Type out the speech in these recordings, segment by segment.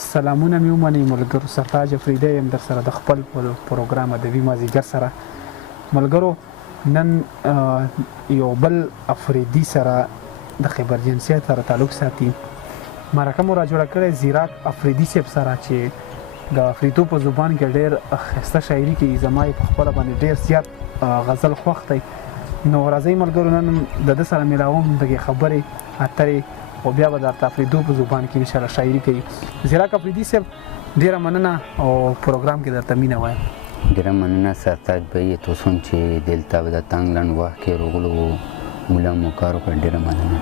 سلامونه مې ومنئ ملګرو. سرتاج آفريدي یم در سره د خپل پروګرام ادبي مازدیګر سره. ملګرو نن یو بل آفریدي سره د خیبر جنسیت سره تعلق ساتي. مرکه مو را جوړه کړې زيرک آفريدي صاحب سره چې د آفريدو په زبان کې ډېر ښایسته شاعري کوي. زما یې په خپله باندې ډېر زیات غزل خوښ دی. نو راځئ ملګرو نن د ده سره میلاوم دغې خبرې اترې او بیا به درته آفريدو په زبان کې انشاءالله شاعري کوي. زيرک آفريدي صاحب ډېره مننه او پروګرام کې درته مینه وایم. ډېره مننه سرتاج بهي، تاسو هم چې دلته به د تنګ لنډ وخت کې راغلو وو مولا مو کار وکړ، ډېره مننه.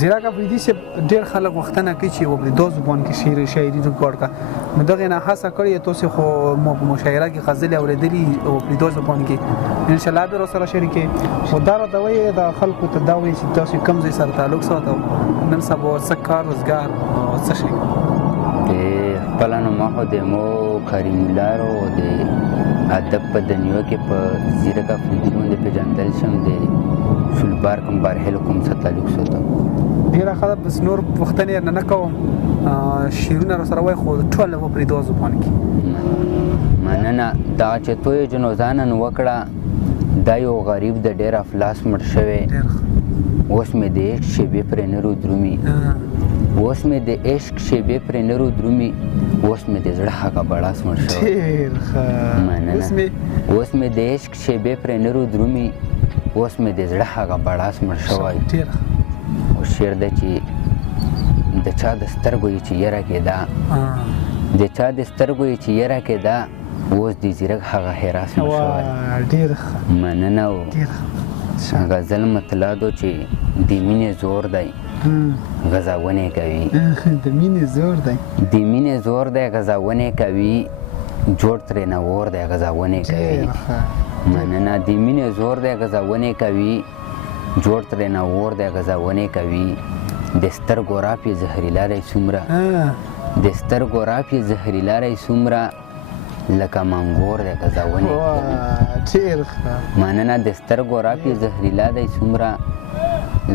زيرک آفريدي صاحب ډېر خلک غوښتنه کوي چې آفريدو زبان کې شاعري ریکارډ کړه. نو دغې نه هڅه کړې تاسو خو مو په مشاعره کې غزلې اورېدلي آفريدو زبان کې، انشاءالله بیا راسره شریکې. خو دا راته وایي د خلکو ته دا وایي چې تاسو کوم ځای سره تعلق ساتو، نن سبا څه کار روزګار او څه شی؟ خپله نوم خو د مو کریم الله رو د ادب په دنیا کې په زيرک آفريدي باندې پېژندل شم. د شولبار کوم بارحل کوم سره تعلق ساتم. ډېره ښه ده. بس نور پوښتنې نه کوم. شعرونه راسره وایي خو ټول په آفريدو زبان کې. مننه. دا چې توی جنوزانن وکړه دا یو غریب د ډېر افلاس مړ شوی. اوس مې د عشق شیبې پرې نه رو درومي، اوس مې د عشق شیبې پرې نه رو درومي، اوس مې د زړه هغه بړاس مړ شوی. مننه. اوس مې د عشق شیبې پرې نه رو درومي، اوس مې د زړه هغه بړاس مړ شوی. او شعر دی چې د چا د سترګو یې چې یره کېده، د چا د سترګو یې چې یره کېده، اوس د زيرک هغه حراس مړ شوی. مننه. غزل مطلع چې د مینې زور دی غزاونې کوي، د مینې زور دی، د مینې زور دی غزاونې کوي، جوړ ترې نه اور دی غزاونې کوي. مننه. د مینې زور دی غزاونې کوي، جوړ ترې نه اور دی غزاونې کوي. د سترګو راپې زهریلا دی څومره، د سترګو راپې زهریلا دی څومره، لکه منګور دی غزاونې کوي. مننه. د سترګو راپې زهریلا دی څومره،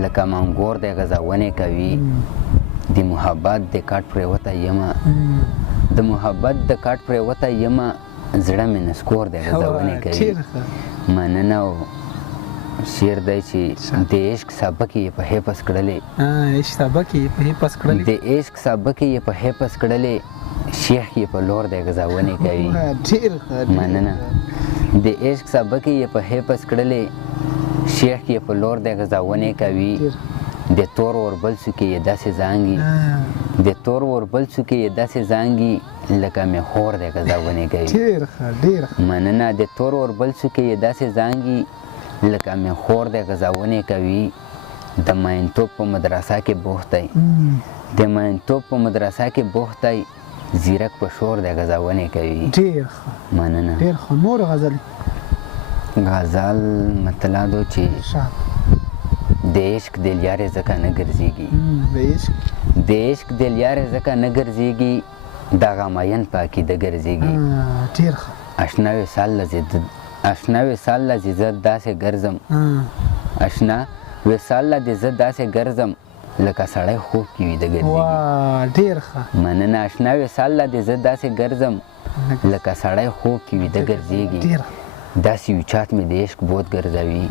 لکه منګور دی غزاونې کوي. د محبت د کاټ پرېوته یمه، د محبت د کاټ پرېوته یمه، زړه مې نسکور دی غزاونې کوي. مننه. شعر دی چې د عشق سابق یې په حفظ کړلې، عشق سابق یې په حفظ کړلې، د عشق سابق یې په حفظ کړلې، شیخ یې په لور دی غزاونې کوي. مننه. د عشق سابق یې په حفظ کړلې، شیخ یې په لور دی غزاونې کوي. د تور اوربل څوکې یې داسې زانګي، د تور اوربل څوکې یې داسې زانګي، لکه مې خور دی غزاونې کوي. مننه. د تور اوربل څوکې یې داسې زانګي، لکه مې خور دی غزاونې کوي. د ماینتوب په مدرسه کې بوخت دی، د ماینتوب په مدرسه کې بوخت دی، زيرک په شور دی غزاونې کوي. ډېر ښه. مننه. ډېر ښه. نور غزل غزل مطلع دو چې د عشق دل یارې ځکه نه ګرځېږي، د عشق دل یارې ځکه نه ګرځېږي، دغه مین په عقیده ګرځېږي. ډېر ښه. اشنا وصال لذت، اشنا وصال لذت داسې ګرځم، اشنا وصال لذت داسې ګرځم، لکه سړی خوب کې ویده ګرځېږي. ډېر ښه. مننه. اشنا وصال لذت داسې ګرځم، لکه سړی خوب کې ویده ګرځېږي. داسې وچات مې د عشق بود ګرځوي،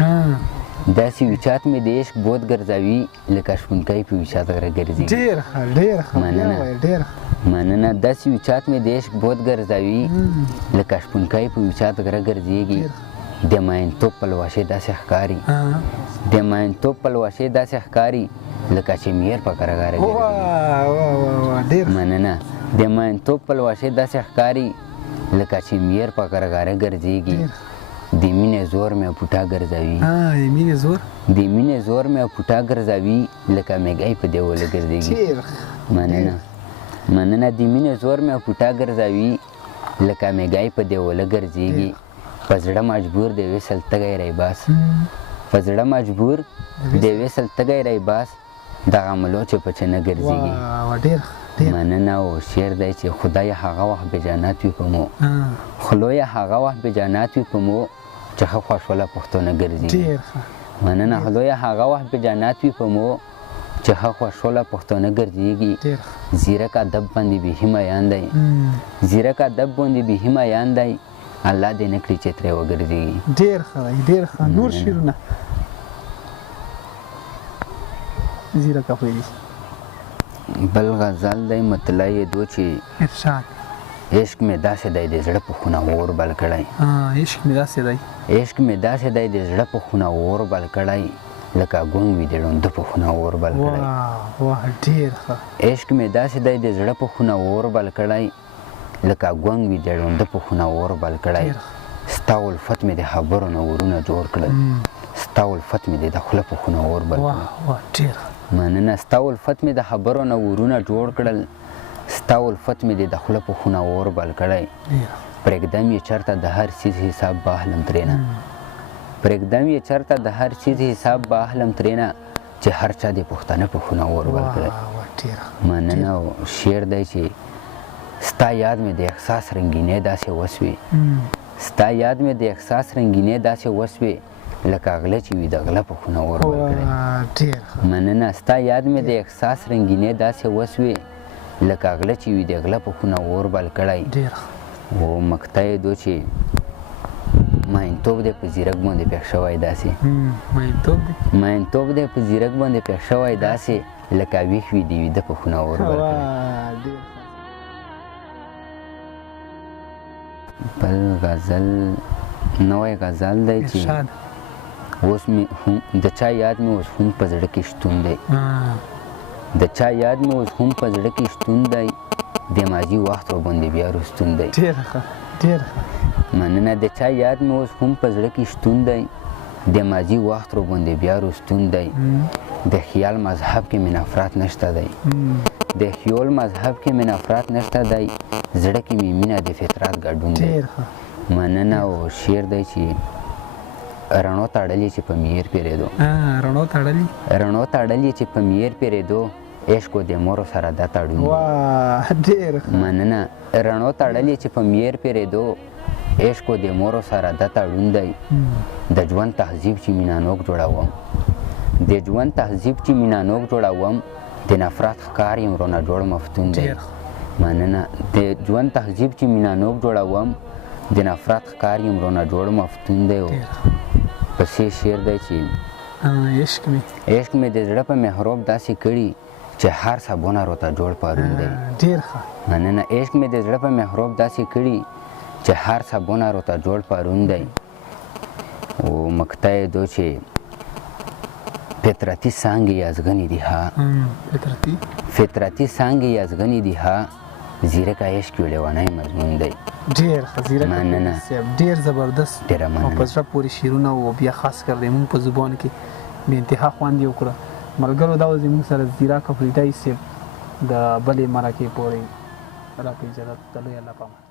داسې وچات مې د عشق بود ګرځوي، لکه شپونکی په وچات غره ګرځېږي. ډېر ښه. ډېر ښه. مننه. مننه. داسې وچات مې د عشق بود ګرځوي، لکه شپونکی په وچات غره ګرځېږي. د ماینتوب پلوشې داسې ښکاري، د ماینتوب پلوشې داسې ښکاري، لکه چې میر په کرغاره ګرځېږي. مننه. د ماینتوب پلوشې داسې ښکاري، لکه چې میر په کرغاره ګرځېږي. د مینې زور مې پوټا ګرځوي، د مینې زور مې پوټا ګرځوي، لکه میږی په دیوله ګرځېږي. مننه. مننه. د مینې زور مې پوټا ګرځوي، لکه میږی په دیوله ګرځېږي. په زړه مجبور د وصل تږی رایباس، په زړه مجبور د وصل تږی رایباس، دغه ملو چې په چنه ګرځېږي. مننه. او شعر دی چې خدای هغه وخت بې جانات وي په مو، خدای هغه وخت بې جانات وي په مو، چې ښه خوشوله پښتو نه ګرځېږي. مننه. خدای هغه وخت بې جانات وي په مو، چې هخوا شوله پښتانه ګرځېږي زیرک ادب باندې بیخي میان دی زیرک ادب باندې بیخي میان دی الله دې نه کړي چې ترې وګرځېږي ډېر ښه دی ډېر ښه نور شعرونه زیرک افریدي بل غزل دی مطلع یې دو چې ارشاد عشق مې داسې دی د زړه په خونه اور بل کړی عشق مې داسې دی عشق مې داسې دی د زړه په خونه اور بل کړی لکه ګونګ وي د ړونده په خونه اور بل کړی واه ډېر ښه عشق مې داسې دی د زړه په خونه اور بل کړی لکه ګونګ وي د ړونده په خونه اور بل کړی ستا الفت مې د خبرو نه ورونه جوړ کړل ستا الفت مې د خوله په خونه اور بل کړل ډېر مننه ستا الفت مې د خبرو نه ورونه جوړ کړل ستا الفت مې د خوله په خونه اور بل کړی پرېږدم یې چېرته د هر څیز حساب به اخلم ترېنه پرېږدم یې چېرته د هر څیز حساب به اخلم ترېنه چې هر چا د پښتانه په خونه اور بل کړی مننه او شعر دی چې ستا یاد مې د احساس رنګینې داسې وسوې ستا یاد مې د احساس رنګینې داسې وسوې لکه غله چې وي د غله په خونه اور بل کړی مننه ستا یاد مې د احساس رنګینې داسې وسوې لکه غله چې وي د غله په خونه اور بل کړی او مقطع یې دو چې ماینتوب دی په زیرک باندې پېښ شوی داسې ماینتوب دی په زیرک باندې پېښ شوی داسې لکه ویښ وي د ویده په خونه اور بل کړی بل غزل نوی غزل دی چې اوس مې د چا یاد مې اوس هم په زړه کې شتون دی د چا یاد مې اوس هم په زړه کې شتون دی د ماضي وخت ورباندې بیا رستون دی مننه د چا یاد مې اوس هم په زړه کې شتون دی د ماضي وخت ورباندې بیا رستون دی د خیال مذهب کې مې نفرت نشته دی د خیال مذهب کې مې نفرت نشته دی زړه کې مې مینه د فطرت ګډون دی مننه او شعر دی چې رڼو تړلې چې په میر پیرېدو رڼو تړلې چې په میر پیرېدو عشق د مورو سره دا تړون دی مننه رڼو تړلې چې په میر پیرېدو عشق د مورو سره دا تړون دی د ژوند تهذیب چې مینانوک جوړوم د ژوند تهذیب چې مینانوک جوړوم د نفرت ښکار یم رونه جوړ مفتون دی مننه د ژوند تهذیب چې مینانوک جوړوم د نفرت ښکار یم رونه جوړ مفتون دی پسې شعر دی چې عشق مې د زړه په محراب داسې کړي چې هر سبونه راته جوړ پارون دی مننه عشق مې د زړه په محراب داسې کړي چې هر سبونه راته جوړ پارون دی او مقطع یې دو چې فطرتي څانګې یازګنې دي ها فطرتي څانګې یازګنې دي ها زیرک عشق یو لیونی مضمون دی ډېر ښه زیرک ډېر زبردست او په زړه پورې شعرونه او بیا خاص کر دی مونږ په زبان کې بې انتها خوند یې وکړه ملګرو دا و زموږ سره زیرک افریدی صاحب د بلې مرکې پورې راکړي اجازه ته لوی الله پامان